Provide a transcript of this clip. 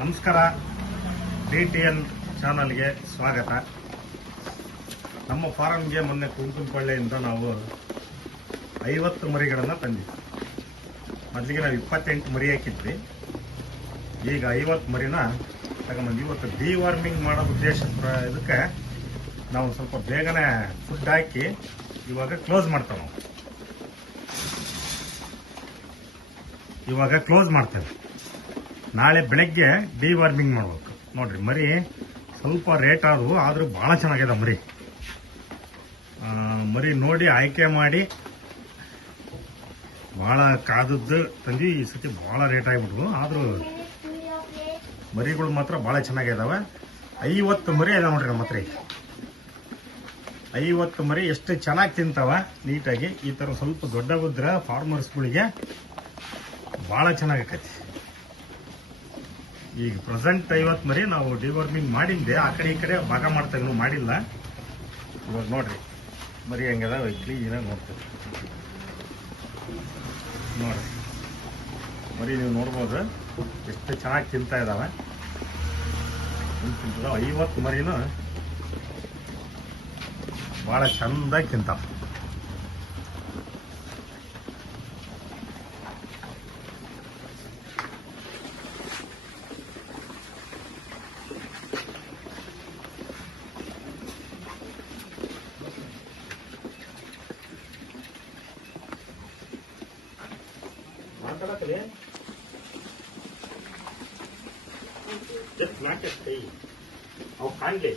ನಮಸ್ಕಾರ. D T N ಚಾನಲ್ಗೆ ಸ್ವಾಗತ. ನಮ್ಮ ಫಾರಂಗೆ ಮೊನ್ನೆ ಕುಂಕುಮಪಳ್ಳಿಯಿಂದ ನಾವು ಐವತ್ತು ಮರಿಗಳನ್ನು ತಂದಿದ್ವಿ. ಮೊದಲಿಗೆ ನಾವು ಇಪ್ಪತ್ತೆಂಟು ಮರಿ ಹಾಕಿದ್ವಿ. ಈಗ ಐವತ್ತು ಮರಿನ ತಗೊಂಬಂದು ಇವತ್ತು ಡಿವಾರ್ಮಿಂಗ್ ಮಾಡೋ ಉದ್ದೇಶ ಇದಕ್ಕೆ ನಾವು ಸ್ವಲ್ಪ ಬೇಗನೆ ಫುಡ್ ಹಾಕಿ ಇವಾಗ ಕ್ಲೋಸ್ ಮಾಡ್ತೇವೆ ನಾವು. ಇವಾಗ ಕ್ಲೋಸ್ ಮಾಡ್ತೇವೆ. ನಾಳೆ ಬೆಳಗ್ಗೆ ಡಿವಾರ್ಮಿಂಗ್ ಮಾಡಬೇಕು. ನೋಡ್ರಿ, ಮರಿ ಸ್ವಲ್ಪ ರೇಟ್ ಆದವು ಆದ್ರೂ ಭಾಳ ಚೆನ್ನಾಗಿದೆ ಮರಿ. ಮರಿ ನೋಡಿ ಆಯ್ಕೆ ಮಾಡಿ. ಭಾಳ ಕಾದದ್ದು ತಂದು ಈ ಸತಿ ಭಾಳ ರೇಟ್ ಆಗಿಬಿಟ್ವು. ಆದ್ರೂ ಮರಿಗಳು ಮಾತ್ರ ಭಾಳ ಚೆನ್ನಾಗಿದಾವೆ. ಐವತ್ತು ಮರಿ ಇದೆ ನೋಡ್ರಿ ನಮ್ಮ ಹತ್ರ. ಐವತ್ತು ಮರಿ ಎಷ್ಟು ಚೆನ್ನಾಗಿ ತಿಂತಾವ ನೀಟಾಗಿ. ಈ ಥರ ಸ್ವಲ್ಪ ದೊಡ್ಡ ಬಿದ್ರೆ ಫಾರ್ಮರ್ಸ್ಗಳಿಗೆ ಭಾಳ ಚೆನ್ನಾಗೈತಿ ಈಗ ಪ್ರೆಸೆಂಟ್ ಐವತ್ತು ಮರಿ ನಾವು ಡಿವರ್ಮಿಂಗ್ ಮಾಡಿದ್ದೆ ಆ ಕಡೆ ಈ ಕಡೆ ಭಾಗ ಮಾಡ್ತಾ ಇನ್ನೂ ಮಾಡಿಲ್ಲ. ಇವಾಗ ನೋಡ್ರಿ, ಮರಿ ಹೆಂಗದ ಕ್ಲೀನಾಗಿ ನೋಡ್ತೀವಿ. ನೋಡ್ರಿ, ಮರಿ ನೀವು ನೋಡ್ಬೋದು, ಎಷ್ಟು ಚೆನ್ನಾಗಿ ತಿಂತಾ ಇದಾವೆ. ಐವತ್ತು ಮರಿನೂ ಭಾಳ ಚಂದಾಗಿ ತಿಂತಾವ ಮಾತಾಡತ್ತಲೇ ಜಸ್ಟ್ ನಾಟ್ಯ ಕೈ ಅವು ಕಾಣಲಿ